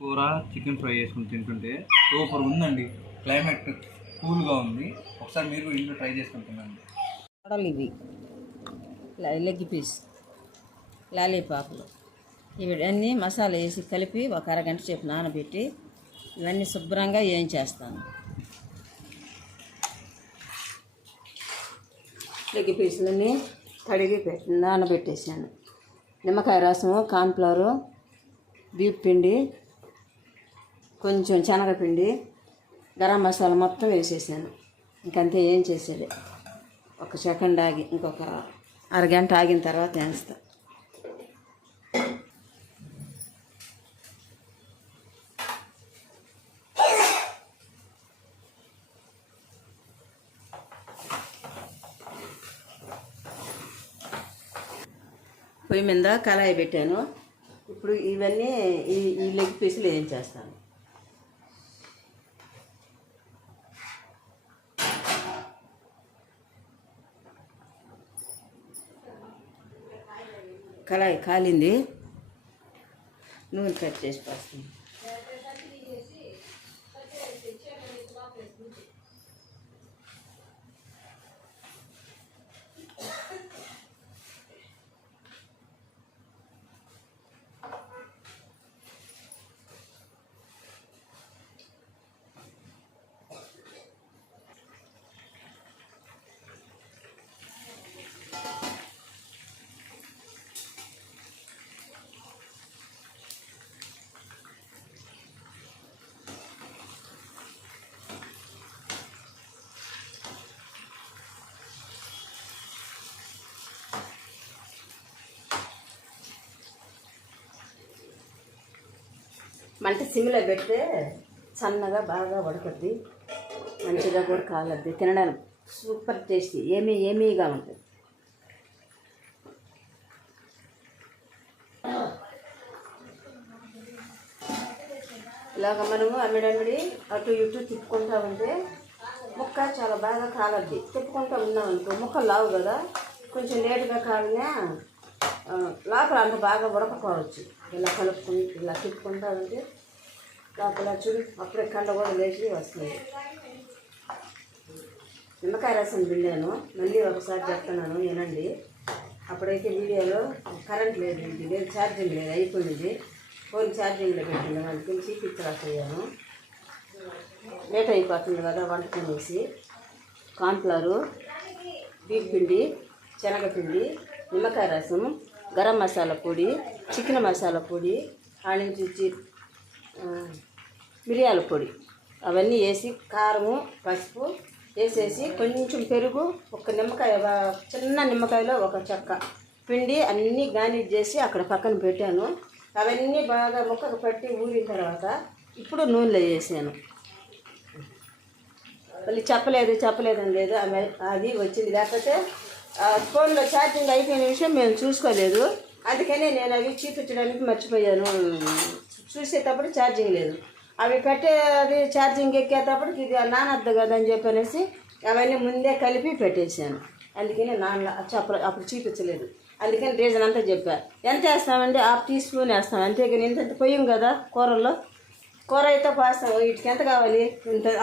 కూర chicken fry చేసుకుని తింటుంటే సూపర్ ఉందండి. క్లైమేట్ కూల్గా ఉంది. ఒకసారి మీరు ఇంట్లో ట్రై చేసుకుంటున్నాండి. ఇవి లెగ్ పీస్ లాలీపాపులు ఇవన్నీ మసాలా వేసి కలిపి ఒక అరగంట సేపు నానబెట్టి ఇవన్నీ శుభ్రంగా వేయించేస్తాను. లెగ్ పీసులన్నీ కడిగి నానబెట్టేసాను. నిమ్మకాయ రసము, కార్న్ఫ్లవరు, బీఫ్ పిండి, కొంచెం శనగపిండి, గరం మసాలా మొత్తం వేసేసాను. ఇంకంతే. ఏం చేసేది ఒక సెకండ్ ఆగి ఇంకొక అరగంట ఆగిన తర్వాత వేస్తా. పొయ్యి మీద కళాయి పెట్టాను. ఇప్పుడు ఇవన్నీ ఈ లెగ్ పీసులు ఏం చేస్తాను. కళాయి కాలింది, నూనె కట్ చేసి పోస్తాను. మంట సిమ్లో పెడితే సన్నగా బాగా ఉడకద్ది, మంచిగా కూడా కాలద్ది, తినడానికి సూపర్ టేస్టీ, ఏమీగా ఉంటుంది. ఇలాగ మనము అమ్మిడమ్మిడి అటు ఇటు తిప్పుకుంటా ఉంటే ముక్క చాలా బాగా కాలద్ది. తిప్పుకుంటూ ఉన్నామనుకో ముక్క లావు కదా, కొంచెం లేటుగా కాలినా లోపల అంత బాగా ఉడకపోవచ్చు. ఇలా కలుపుకుని ఇలా తిప్పుకుంటా ఉంటే లోపల చూడు అప్పుడే కండ కూడా లేచి వస్తుంది. నిమ్మకాయ రసం పిండాను, మళ్ళీ ఒకసారి చెప్తున్నాను వినండి. అప్పుడైతే వీడియోలో కరెంట్ లేదు, ఛార్జింగ్ లేదు, అయిపోయింది. ఫోన్ ఛార్జింగ్లో పెట్టింది, వాళ్ళకి చీపిచ్చలేకపోయాను. లేట్ అయిపోతుంది కదా వంట తినేసి. కార్న్ఫ్లవరు, బీఫ్ పిండి, శనగపిండి, నిమ్మకాయ రసం, గరం మసాలా పొడి, చికెన్ మసాలా పొడి, ఆనించి మిరియాల పొడి అవన్నీ వేసి కారము, పసుపు వేసేసి కొంచెం పెరుగు, ఒక నిమ్మకాయ, చిన్న నిమ్మకాయలో ఒక చెక్క పిండి అన్నీ గార్నిష్ చేసి అక్కడ పక్కన పెట్టాను. అవన్నీ బాగా ముక్కకు పట్టి ఊరిన తర్వాత ఇప్పుడు నూనెలో వేసాను. మళ్ళీ చెప్పలేదని లేదు, అది వచ్చింది. లేకపోతే ఫోన్లో ఛార్జింగ్ అయిపోయిన విషయం మేము చూసుకోలేదు, అందుకనే నేను అవి చూపించడానికి మర్చిపోయాను. చూసేటప్పుడు ఛార్జింగ్ లేదు, అవి అది ఛార్జింగ్ ఎక్కేటప్పటికి ఇది నానద్దు కదా అని చెప్పనేసి అవన్నీ ముందే కలిపి పెట్టేశాను. అందుకని అప్పుడు చూపించలేదు, అందుకని రీజన్ అంతా చెప్పా. ఎంత వేస్తామండి? 1/2 టీ స్పూన్ వేస్తాం, అంతేగాని ఇంత పొయ్యం కదా కూరలో. కూర అయితే పోస్తాము, వీటికి ఎంత కావాలి?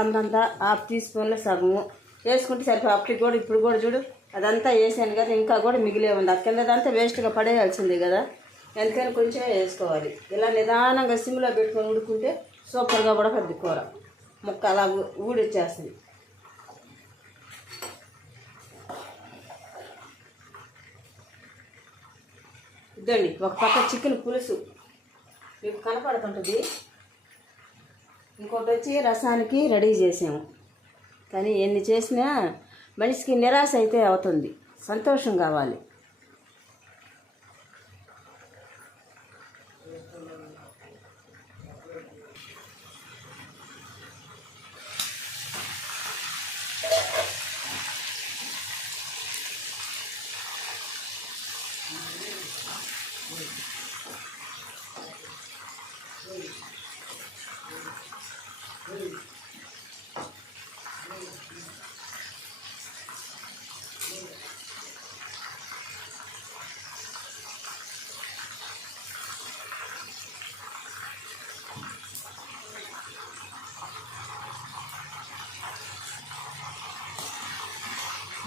అంతంత 1/2 టీ స్పూన్లో సగము వేసుకుంటే సరిపోయి. అప్పటికి కూడా ఇప్పుడు కూడా చూడు అదంతా వేసాను కదా, ఇంకా కూడా మిగిలే ఉంది. అది కిందదంతా వేస్ట్గా పడేయాల్సిందే కదా, ఎందుకని కొంచెం వేసుకోవాలి. ఇలా నిదానంగా సిమ్లో పెట్టుకొని ఉడుకుంటే సూపర్గా ఉడకద్ది కూర. ముక్క అలా ఊడిచ్చేస్తుంది. ఇద్దండి ఒక పక్క చికెన్ పులుసు మీకు కనపడుతుంటుంది, ఇంకోటి వచ్చి రసానికి రెడీ చేసాము. కానీ ఎన్ని చేసినా మనిషికి నిరాశ అయితే అవుతుంది, సంతోషం కావాలి.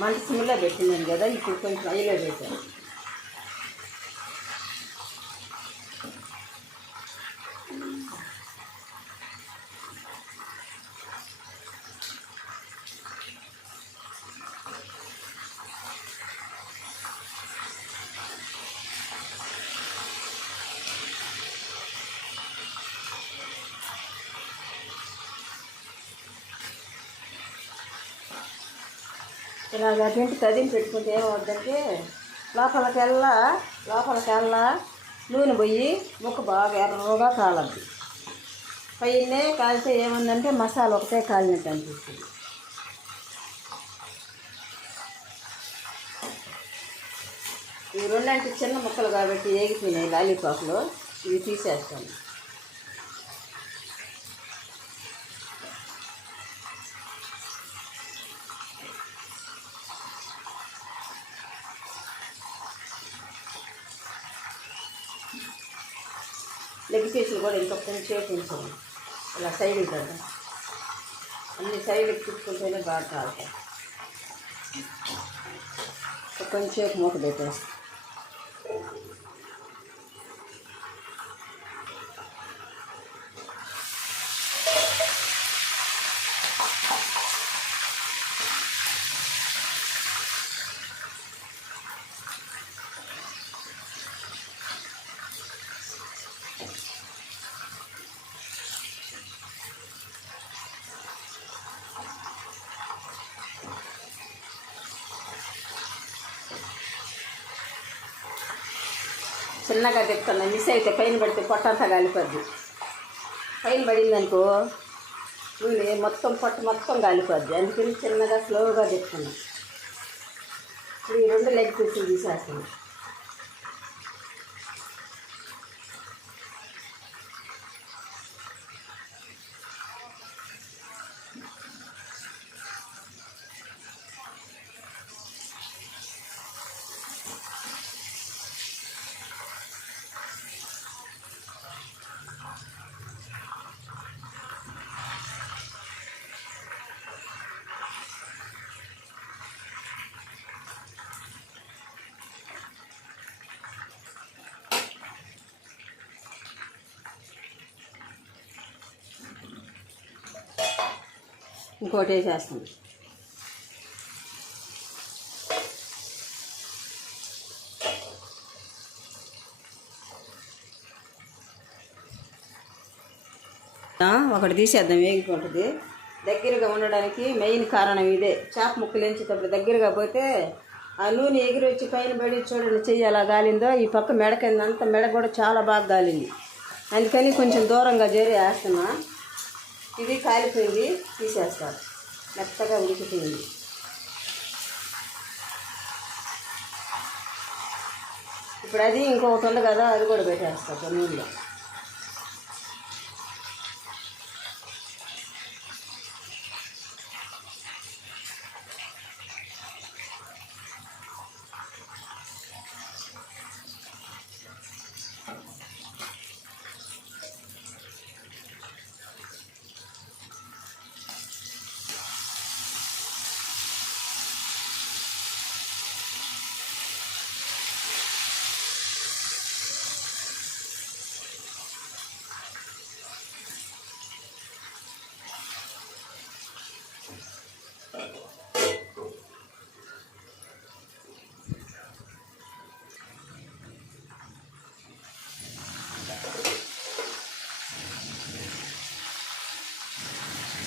మంట సిమ్లో పెట్టినాను కదా, ఇప్పుడు కొంచెం హైలో పెట్టాను. ఇలాగ తింటి కదిలి పెట్టుకుంటే ఏమవుద్దంటే లోపలికెల్లా నూనె పోయి ముక్క బాగా ఎర్రగా కాలద్ది. పైనే కాలితే ఏముందంటే మసాలా ఒకటే కాలినట్టు అనిపిస్తుంది. ఈ రెండంటే చిన్న ముక్కలు కాబట్టి ఏగిపోయినాయి లాలీపాప్లో, ఇవి తీసేస్తాను. లెగ్ పీసులు కూడా ఇంకా కొంచెం చేపించాను, ఇలా సైడ్కి కదా, అన్ని సైడ్కి తీసుకుంటేనే బాగా కాలుతాయి. కొంచెం మూత పెట్టేస్తాను. చిన్నగా తిప్పుతున్నా, మిస్ అయితే పైన పడితే పొట్టంతా కాలిపోద్ది. పైన పడిందనుకో నూనె మొత్తం పొట్ట మొత్తం కాలిపోద్ది. అందుకని చిన్నగా స్లోగా తిప్పుతున్నా. ఇప్పుడు ఈ 2 లెగ్ పీసులు తీసేస్తాను. ఇంకోటి వేసేస్తాను. ఒకటి తీసేద్దాం, వేగిపోతుంది. దగ్గరగా ఉండడానికి మెయిన్ కారణం ఇదే. చేప ముక్కలు వేయించేటప్పుడు దగ్గరగా పోతే ఆ నూనె ఎగిరి వచ్చి పైన పడి చూడండి చెయ్యి అలా గాలిందో. ఈ పక్క మెడ కింద అంతా మెడ కూడా చాలా బాగా గాలింది. అందుకని కొంచెం దూరంగా చేరి వేస్తున్నా. ఇది కాలిపోయింది, తీసేస్తారు. మెత్తగా ఉడికిపోయింది. ఇప్పుడు అది ఇంకొకటి ఉంది కదా, అది కూడా పెట్టేస్తా నూనెలో.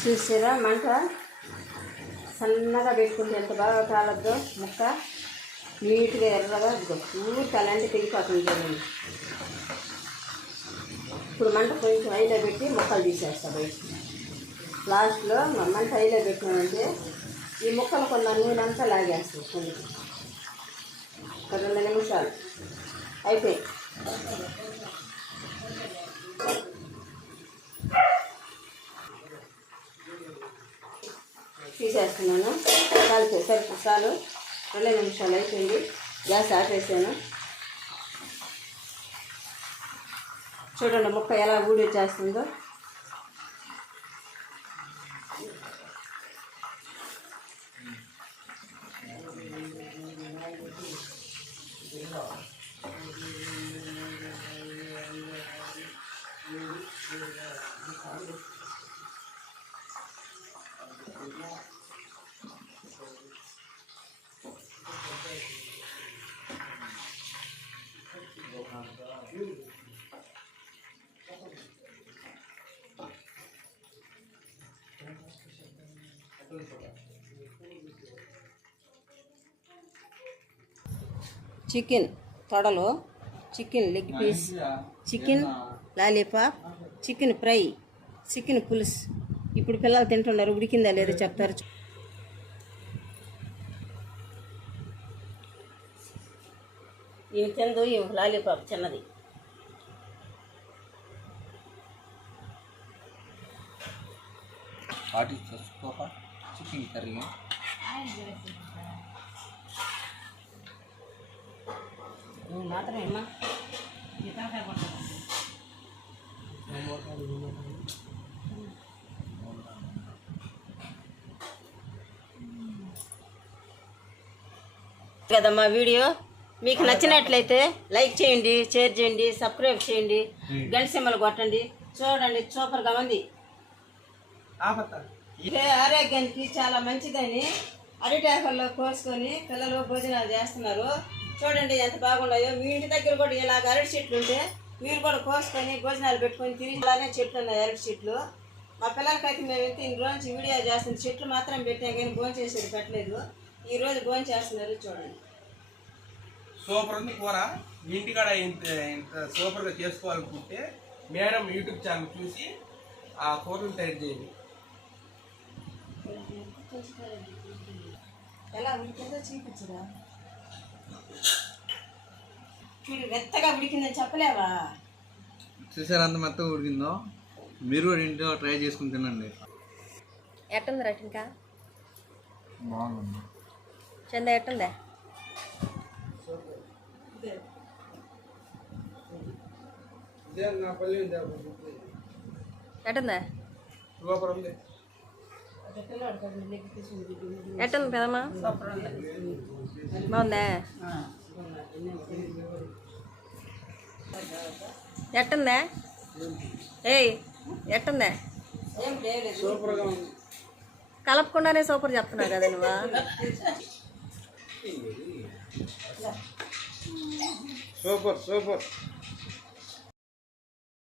చూసారా మంట సన్నగా పెట్టుకుంటే ఎంత బాగా కాలద్దో. ముక్క నీట్గా ఎర్రగా పూర్తి అలాంటి తెగిపోతుంది చూడండి. ఇప్పుడు మంట కొంచెం హైలో పెట్టి ముక్కలు తీసేస్తా బయట. లాస్ట్లో మంట హైలో పెట్టినామంటే ఈ ముక్కలు కొన్ని నూనె అంతా లాగేస్తాం. కొంచెం 2 నిమిషాలు అయిపోయి తీసేస్తున్నాను. చాలు 2 నిమిషాలు అయిపోయింది. గ్యాస్ ఆపేసాను. చూడండి ముక్క ఎలా ఊడి వచ్చేస్తుందో. చికెన్ తొడలు, chicken leg piece, chicken lollipop, chicken fry, chicken పులుసు. ఇప్పుడు పిల్లలు తింటున్నారు, ఉడికిందా లేదో చెప్తారు. ఇవి తిందు, ఇవి లాలీపాప్ చిన్నది. వాటి చికెన్ కర్రీ మాత్రమే అమ్మా. కదమ్మా వీడియో మీకు నచ్చినట్లయితే లైక్ చేయండి, షేర్ చేయండి, సబ్స్క్రైబ్ చేయండి, గంట సింబల్ కొట్టండి. చూడండి సూపర్గా ఉంది. ఆరోగ్యానికి చాలా మంచిదని అరిటాకుల్లో కోసుకొని పిల్లలు భోజనాలు చేస్తున్నారు. చూడండి ఎంత బాగున్నాయో. మీ ఇంటి దగ్గర కూడా ఇలాగ అరటి చెట్లు ఉంటే మీరు కూడా కోసుకొని భోజనాలు పెట్టుకొని తిరిగి అలానే చెట్లు ఉన్నాయి అరటి చెట్లు. మా పిల్లలకైతే మేము ఇంత ఇన్ని రోజు వీడియో చేస్తుంది, చెట్లు మాత్రం పెట్టాం కానీ భోజనం చేసేది పెట్టలేదు. ఈరోజు భోజనం చేస్తున్నారు చూడండి. సూపర్ ఉంది కూర. మీ ఇంటికాడ ఇంత సూపర్గా చేసుకోవాలనుకుంటే మేడం యూట్యూబ్ ఛానల్ చూసి ఆ కూరను తయారు చేయండి. ఎలా ఉడికిందో చూపించరా? చూడు మెత్తగా ఉడికిందని చెప్పలేవా? చూసారా అంత మెత్తగా ఉడికిందో? మీరు కూడా ఇంట్లో ట్రై చేసుకుని తినండి. ఎట్టుంది రైట్ ఇంకా బాగుంది. చంద ఎట్టుందా? ఎట్టుందా? సూపర్ ఉంది. ఎట్టుంది పెదమ్మా? బాగుందా? ఎట్టుందా? ఏయ్ ఎట్టుందా? సూపర్గా ఉంది. కలపకుండానే సూపర్ చెప్తున్నావు కదా నువ్వు. Super super.